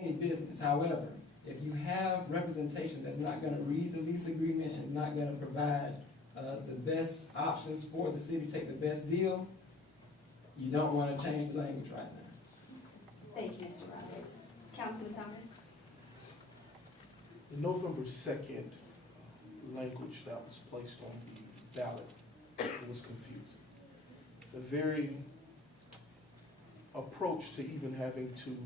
any business. However, if you have representation that's not going to read the lease agreement and is not going to provide the best options for the city, take the best deal, you don't want to change the language right now. Thank you, Mr. Roberts. Councilman Thomas? The November 2nd language that was placed on the ballot was confusing. The very approach to even having to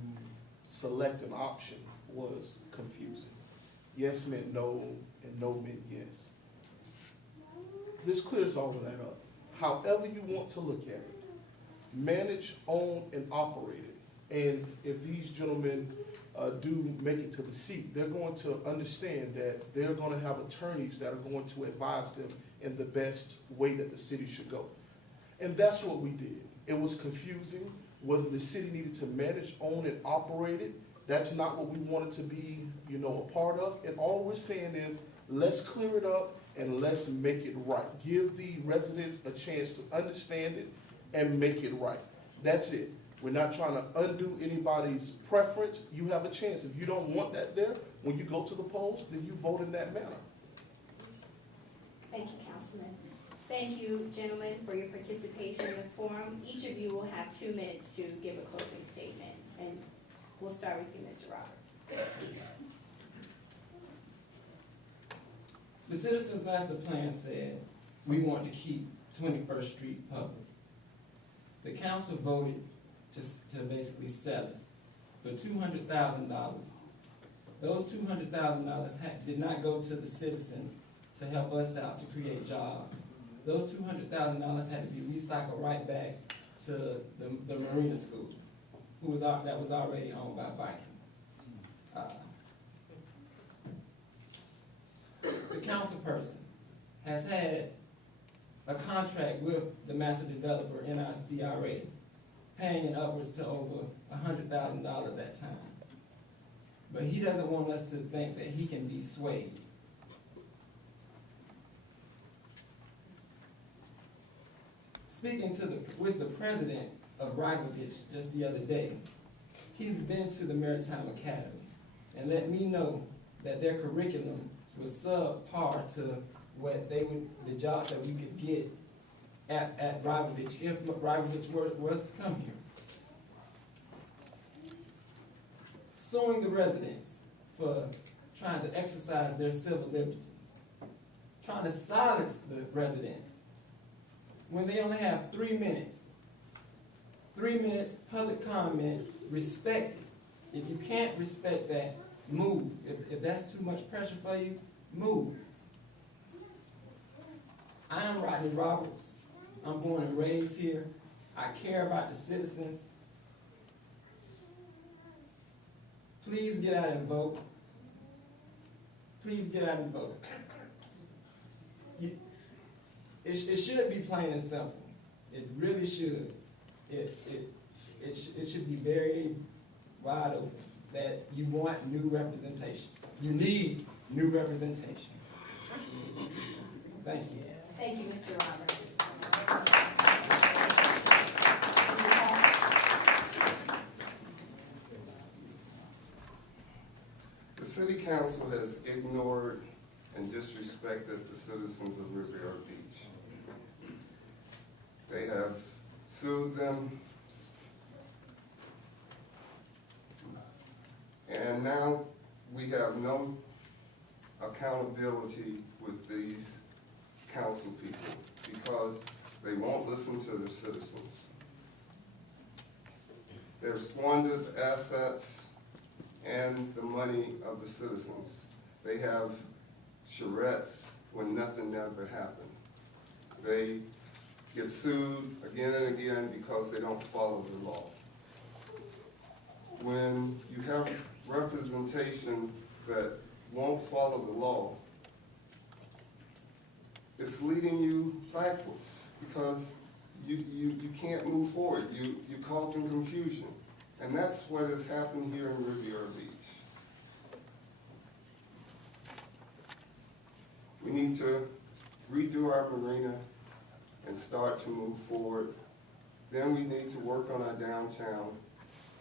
select an option was confusing. Yes meant no, and no meant yes. This clears all of that up. However you want to look at it, manage, own, and operate it. And if these gentlemen do make it to the seat, they're going to understand that they're going to have attorneys that are going to advise them in the best way that the city should go. And that's what we did. It was confusing whether the city needed to manage, own, and operate it. That's not what we wanted to be, a part of. And all we're saying is, let's clear it up and let's make it right. Give the residents a chance to understand it and make it right. That's it. We're not trying to undo anybody's preference. You have a chance. If you don't want that there, when you go to the polls, then you vote in that manner. Thank you, Councilman. Thank you, gentlemen, for your participation in the forum. Each of you will have 2 minutes to give a closing statement. And we'll start with you, Mr. Roberts. The Citizens Master Plan said we want to keep 21st Street public. The council voted to basically sell it for $200,000. Those $200,000 did not go to the citizens to help us out to create jobs. Those $200,000 had to be recycled right back to the Marina School, that was already owned by Viking. The council person has had a contract with the master developer in our CRA, paying it upwards to over $100,000 at times. But he doesn't want us to think that he can be swayed. Speaking with the president of Riviera just the other day, he's been to the Maritime Academy and let me know that their curriculum was subpar to what the jobs that we could get at Riviera if Riviera was to come here. Suing the residents for trying to exercise their civil liberties, trying to silence the residents when they only have 3 minutes. 3 minutes, public comment, respect it. If you can't respect that, move. If that's too much pressure for you, move. I am Rodney Roberts. I'm born and raised here. I care about the citizens. Please get out and vote. Please get out and vote. It should be plain and simple. It really should. It should be very wide open that you want new representation. You need new representation. Thank you. Thank you, Mr. Roberts. The City Council has ignored and disrespected the citizens of Riviera Beach. They have sued them, and now we have no accountability with these council people because they won't listen to their citizens. They've squandered assets and the money of the citizens. They have charrettes when nothing ever happened. They get sued again and again because they don't follow the law. When you have representation that won't follow the law, it's leading you backwards because you can't move forward. You're causing confusion. And that's what has happened here in Riviera Beach. We need to redo our marina and start to move forward. Then we need to work on our downtown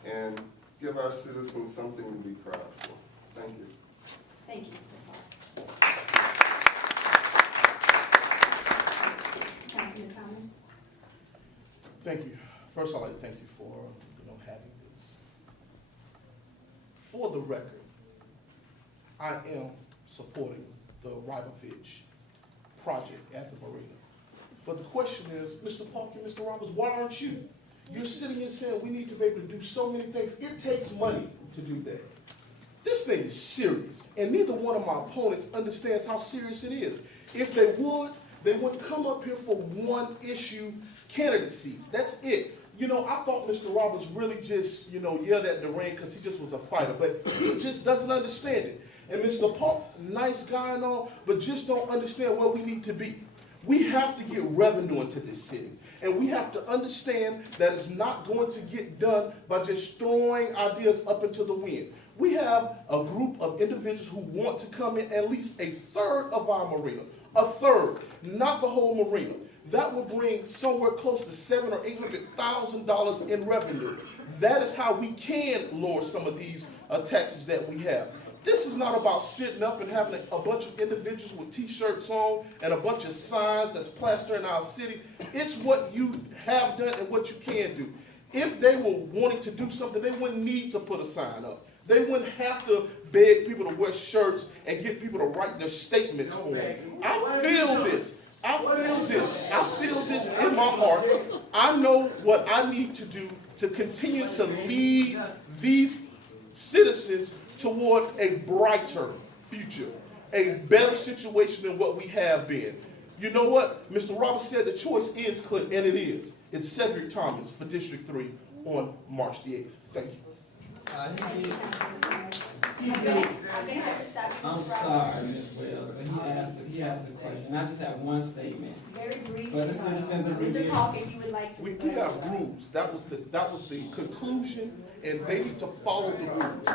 and give our citizens something to be proud for. Thank you. Thank you, Mr. Park. Councilman Thomas? Thank you. First, I'd like to thank you for, having this. For the record, I am supporting the Ribovich project at the marina. But the question is, Mr. Parker, Mr. Roberts, why aren't you? You're sitting here saying we need to be able to do so many things. It takes money to do that. This thing is serious, and neither one of my opponents understands how serious it is. If they would come up here for one issue candidacies. That's it. I thought Mr. Roberts really just, yelled at the ring because he just was a fighter, but he just doesn't understand it. And Mr. Park, nice guy and all, but just don't understand where we need to be. We have to get revenue into this city. And we have to understand that it's not going to get done by just throwing ideas up into the wind. We have a group of individuals who want to come in at least a third of our marina. A third, not the whole marina. That would bring somewhere close to $700,000 or $800,000 in revenue. That is how we can lower some of these taxes that we have. This is not about sitting up and having a bunch of individuals with t-shirts on and a bunch of signs that's plastered in our city. It's what you have done and what you can do. If they were wanting to do something, they wouldn't need to put a sign up. They wouldn't have to beg people to wear shirts and get people to write their statements for them. I feel this. I feel this in my heart. I know what I need to do to continue to lead these citizens toward a brighter future, a better situation than what we have been. You know what? Mr. Roberts said the choice is clear, and it is. It's Cedric Thomas for District 3 on March the 8th. Thank you. I'm gonna have to stop you, Mr. I'm Roberts. sorry, Ms. Wells, but he asked the question. I just have one statement. Very briefly, For the citizens of Mr. Riviera. Park, if you would like to. We have rules. That was the conclusion, and they need to follow the rules.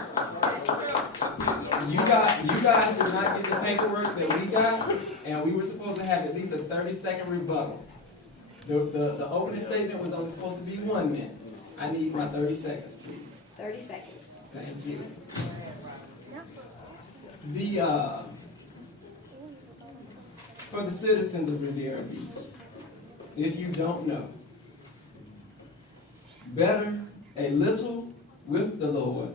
You guys did not get the paperwork that we got, and we were supposed to have at least a 30-second rebuttal. The opening statement was only supposed to be 1 minute. I need my 30 seconds, please. 30 seconds. Thank you. For the citizens of Riviera Beach, if you don't know, better a little with the Lord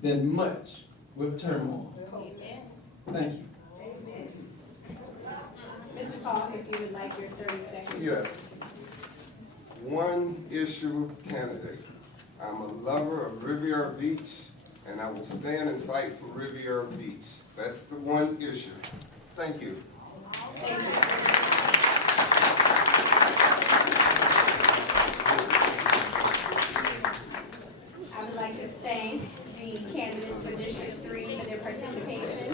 than much with turmoil. Thank you. Amen. Mr. Park, if you would like your 30 seconds. Yes. One issue candidate. I'm a lover of Riviera Beach, and I will stand and fight for Riviera Beach. That's the one issue. Thank you. Thank you. I would like to thank the candidates for District 3 for their participation.